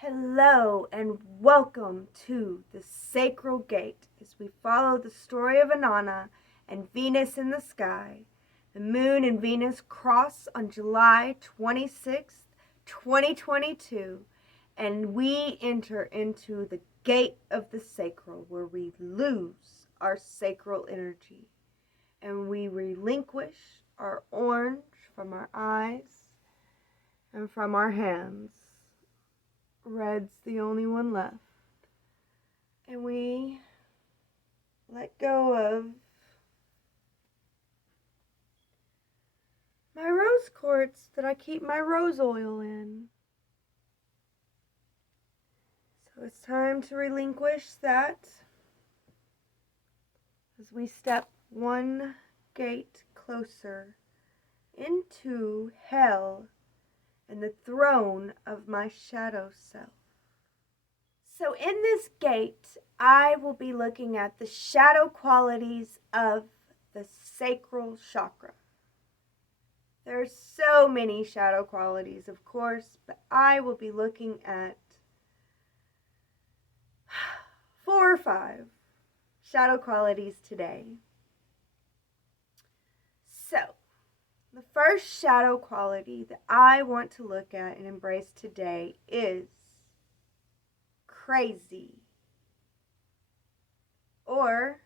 Hello and welcome to the Sacral Gate as we follow the story of Inanna and Venus in the sky. The moon and Venus cross on July 26th, 2022, and we enter into the gate of the sacral where we lose our sacral energy and we relinquish our orange from our eyes and from our hands. Red's the only one left. And we let go of my rose quartz that I keep my rose oil in. So it's time to relinquish that as we step one gate closer into hell and the throne of my shadow self. So in this gate, I will be looking at the shadow qualities of the sacral chakra. There's so many shadow qualities, of course, but I will be looking at 4 or 5 shadow qualities today. So, the first shadow quality that I want to look at and embrace today is crazy. Or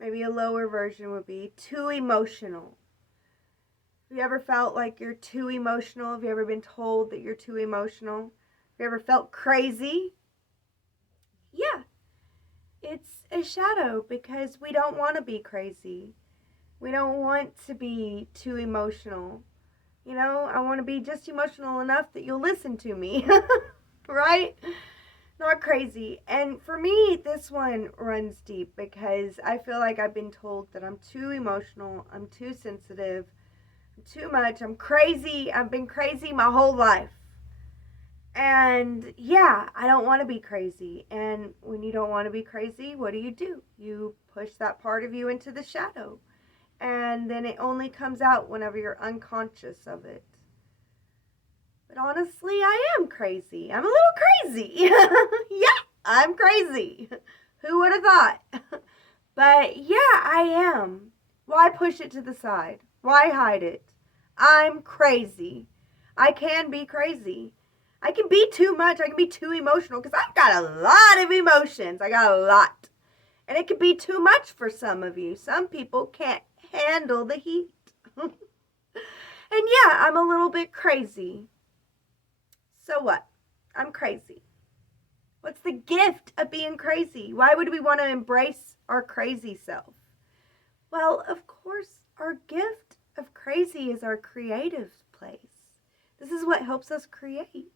maybe a lower version would be too emotional. Have you ever felt like you're too emotional? Have you ever been told that you're too emotional? Have you ever felt crazy? Yeah, it's a shadow because we don't want to be crazy. We don't want to be too emotional. You know, I want to be just emotional enough that you'll listen to me, right? Not crazy. And for me, this one runs deep because I feel like I've been told that I'm too emotional, I'm too sensitive, I'm too much, I'm crazy, I've been crazy my whole life. And yeah, I don't want to be crazy. And when you don't want to be crazy, what do? You push that part of you into the shadow. And then it only comes out whenever you're unconscious of it. But honestly, I am crazy. I'm a little crazy. Yeah, I'm crazy. Who would have thought? But yeah, I am. Why push it to the side? Why hide it? I'm crazy. I can be crazy. I can be too much. I can be too emotional because I've got a lot of emotions. I got a lot. And it can be too much for some of you. Some people can't handle the heat. And yeah, I'm a little bit crazy. So what? I'm crazy. What's the gift of being crazy? Why would we want to embrace our crazy self? Well, of course, our gift of crazy is our creative place. This is what helps us create.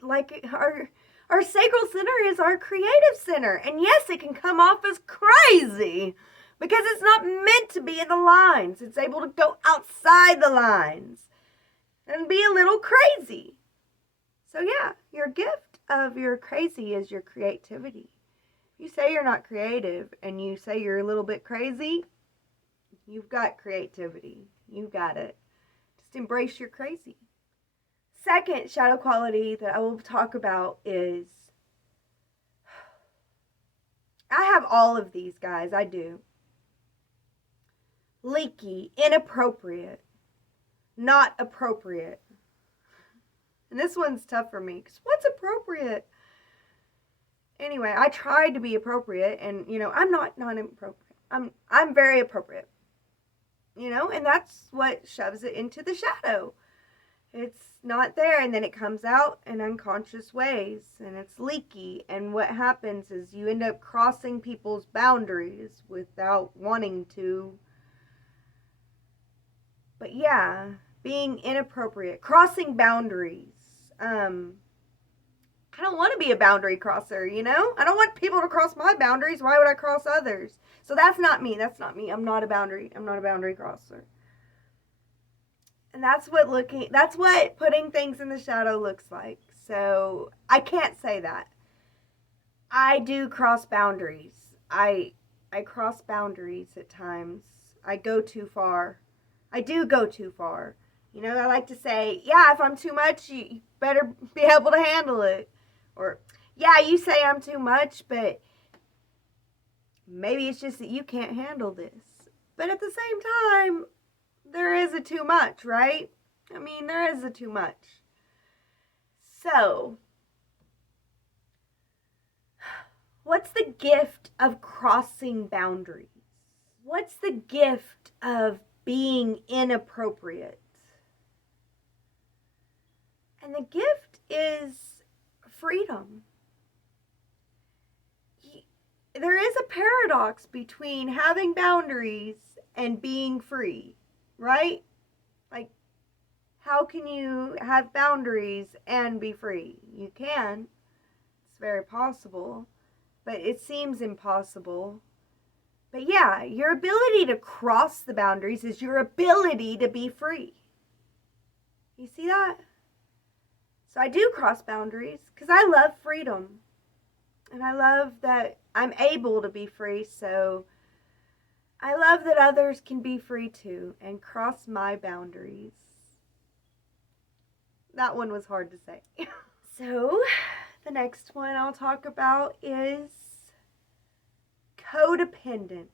Like our sacral center is our creative center. And yes, it can come off as crazy because it's not meant to be in the lines. It's able to go outside the lines and be a little crazy. So yeah, your gift of your crazy is your creativity. You say you're not creative and you say you're a little bit crazy, you've got creativity. You got it. Just embrace your crazy. Second shadow quality that I will talk about is I have all of these, guys. I do. Leaky, inappropriate, not appropriate. And this one's tough for me because what's appropriate? Anyway, I tried to be appropriate, and I'm not appropriate. I'm very appropriate. And that's what shoves it into the shadow. It's not there, and then it comes out in unconscious ways, and it's leaky, and what happens is you end up crossing people's boundaries without wanting to. But yeah, being inappropriate, crossing boundaries. I don't want to be a boundary crosser, I don't want people to cross my boundaries. Why would I cross others? So that's not me. I'm not a boundary crosser. And that's what putting things in the shadow looks like. So I can't say that. I do cross boundaries. I cross boundaries at times. I go too far. I do go too far. I like to say, yeah, if I'm too much, you better be able to handle it. Or, yeah, you say I'm too much, but maybe it's just that you can't handle this. But at the same time, there is a too much, right? I mean, there is a too much. So, what's the gift of crossing boundaries? What's the gift of being inappropriate? And the gift is freedom. There is a paradox between having boundaries and being free, right? Like, how can you have boundaries and be free? You can. It's very possible, but it seems impossible. But yeah, your ability to cross the boundaries is your ability to be free. You see that? So I do cross boundaries because I love freedom. And I love that I'm able to be free. So I love that others can be free too and cross my boundaries. That one was hard to say. So the next one I'll talk about is codependent.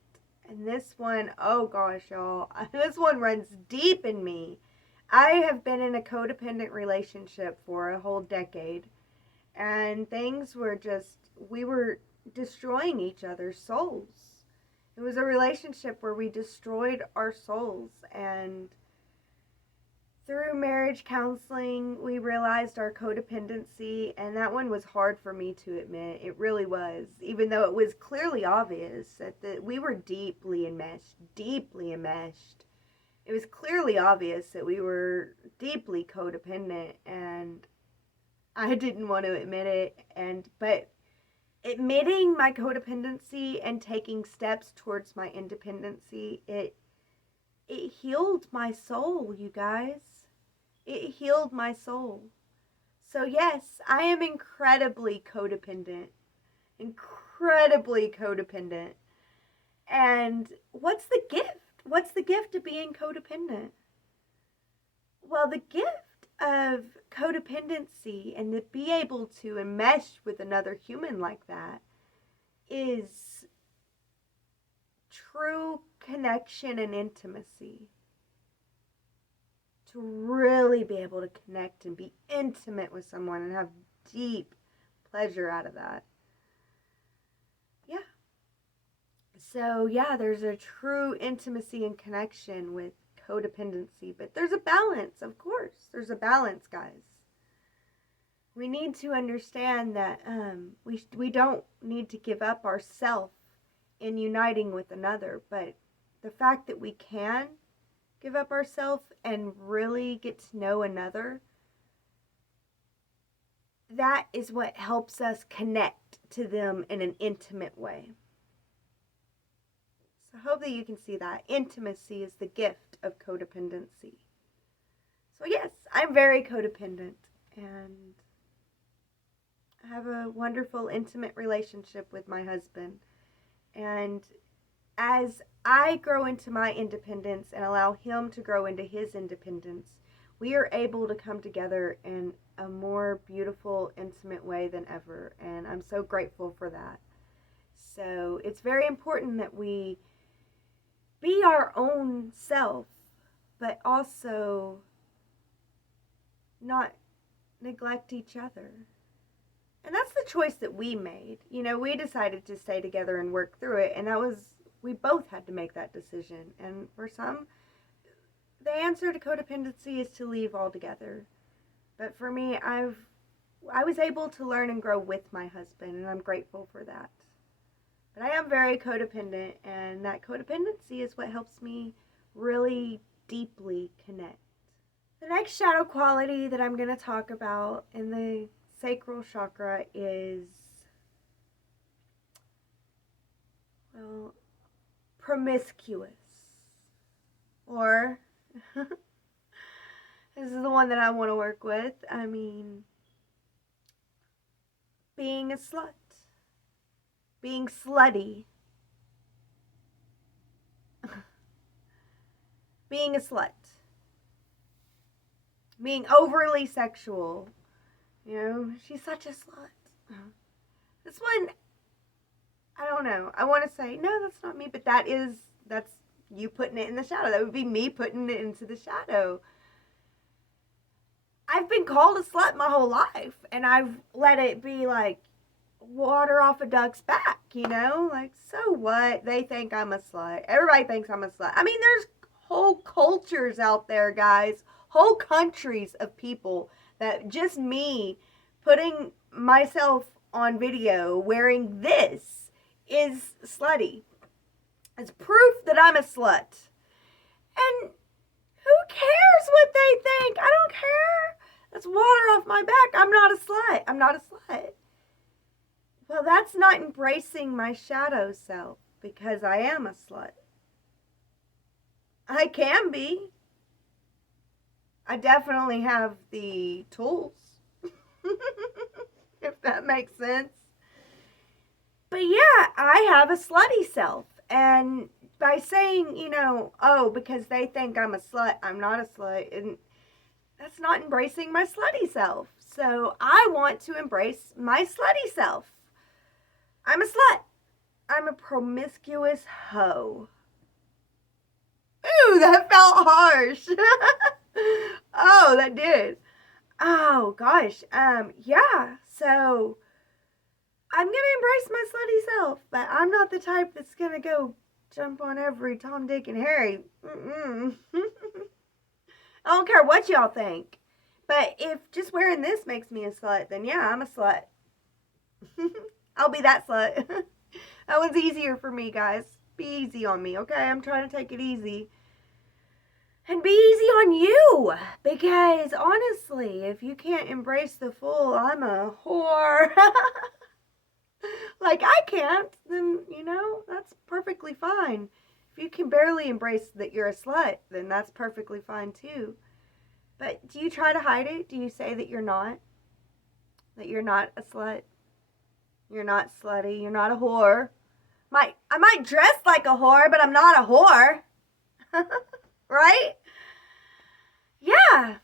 And this one, oh gosh, y'all, this one runs deep in me. I have been in a codependent relationship for a whole decade, and things were just, we were destroying each other's souls. It was a relationship where we destroyed our souls, and through marriage counseling, we realized our codependency, and that one was hard for me to admit. It really was, even though it was clearly obvious that we were deeply enmeshed. It was clearly obvious that we were deeply codependent, and I didn't want to admit it. But admitting my codependency and taking steps towards my independency, it healed my soul, you guys. It healed my soul. So yes, I am incredibly codependent. Incredibly codependent. And what's the gift? What's the gift of being codependent? Well, the gift of codependency and to be able to enmesh with another human like that is true connection and intimacy. To really be able to connect and be intimate with someone and have deep pleasure out of that. Yeah. So, yeah, there's a true intimacy and connection with codependency, but there's a balance, of course. There's a balance, guys. We need to understand that we don't need to give up ourself in uniting with another, but the fact that we can give up ourselves and really get to know another, that is what helps us connect to them in an intimate way. So I hope that you can see that. Intimacy is the gift of codependency. So yes, I'm very codependent, and I have a wonderful, intimate relationship with my husband. And as I grow into my independence and allow him to grow into his independence, we are able to come together in a more beautiful, intimate way than ever. And I'm so grateful for that. So it's very important that we be our own self, but also not neglect each other. And that's the choice that we made. You know, we decided to stay together and work through it, and we both had to make that decision. And for some, the answer to codependency is to leave altogether. But for me, I was able to learn and grow with my husband, and I'm grateful for that. But I am very codependent, and that codependency is what helps me really deeply connect. The next shadow quality that I'm going to talk about in the Sacral Chakra is, well, promiscuous. Or, this is the one that I want to work with. I mean, being a slut. Being slutty. Being a slut. Being overly sexual. You know, she's such a slut. This one, I don't know. I want to say, no, that's not me, but that's you putting it in the shadow. That would be me putting it into the shadow. I've been called a slut my whole life, and I've let it be like water off a duck's back, you know? Like, so what? They think I'm a slut. Everybody thinks I'm a slut. I mean, there's whole cultures out there, guys. Whole countries of people that just me putting myself on video wearing this is slutty. It's proof that I'm a slut. And who cares what they think? I don't care. That's water off my back. I'm not a slut. I'm not a slut. Well, that's not embracing my shadow self, because I am a slut. I can be. I definitely have the tools, if that makes sense. But yeah, I have a slutty self. And by saying, oh, because they think I'm a slut, I'm not a slut, and that's not embracing my slutty self. So I want to embrace my slutty self. I'm a slut. I'm a promiscuous hoe. Ooh, that felt harsh. Oh, that did. Oh, gosh. Yeah. So I'm going to embrace my slutty self, but I'm not the type that's going to go jump on every Tom, Dick, and Harry. I don't care what y'all think. But if just wearing this makes me a slut, then yeah, I'm a slut. I'll be that slut. That one's easier for me, guys. Be easy on me, okay? I'm trying to take it easy. And be easy on you. Because honestly, if you can't embrace the full, I'm a whore. Like I can't, then, that's perfectly fine. If you can barely embrace that you're a slut, then that's perfectly fine too. But do you try to hide it? Do you say that you're not? That you're not a slut? You're not slutty. You're not a whore. I might dress like a whore, but I'm not a whore. Right? Yeah,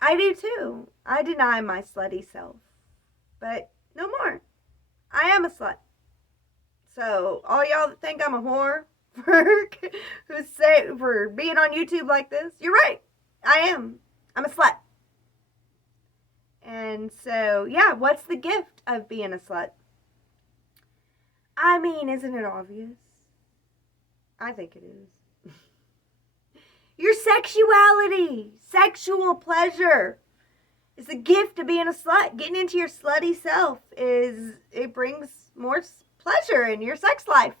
I do too. I deny my slutty self. But no more. I am a slut. So all y'all that think I'm a whore for being on YouTube like this, you're right. I am. I'm a slut. And so, yeah, what's the gift of being a slut? I mean, isn't it obvious? I think it is. Your sexuality, sexual pleasure is the gift of being a slut. Getting into your slutty self it brings more pleasure in your sex life.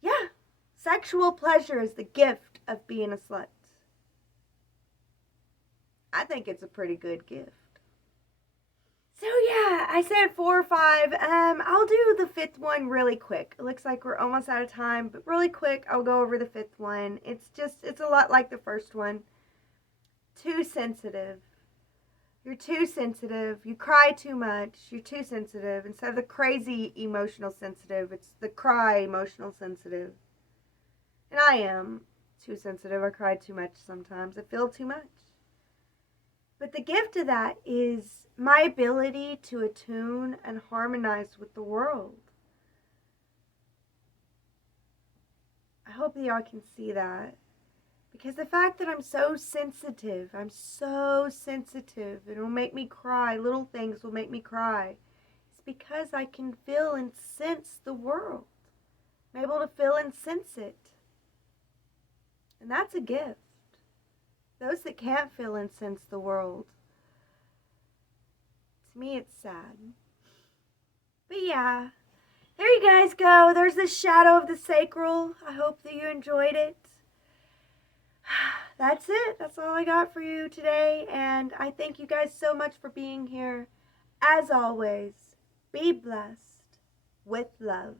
Yeah, sexual pleasure is the gift of being a slut. I think it's a pretty good gift. So yeah, I said 4 or 5. I'll do the 5th one really quick. It looks like we're almost out of time, but really quick, I'll go over the 5th one. It's a lot like the first one. Too sensitive. You're too sensitive. You cry too much. You're too sensitive. Instead of the crazy emotional sensitive, it's the cry emotional sensitive. And I am too sensitive. I cry too much sometimes. I feel too much. But the gift of that is my ability to attune and harmonize with the world. I hope that y'all can see that. Because the fact that I'm so sensitive, it'll make me cry. Little things will make me cry. It's because I can feel and sense the world. I'm able to feel and sense it. And that's a gift. Those that can't feel and sense the world, to me it's sad. But yeah, there you guys go. There's the shadow of the sacral. I hope that you enjoyed it. That's it. That's all I got for you today. And I thank you guys so much for being here. As always, be blessed with love.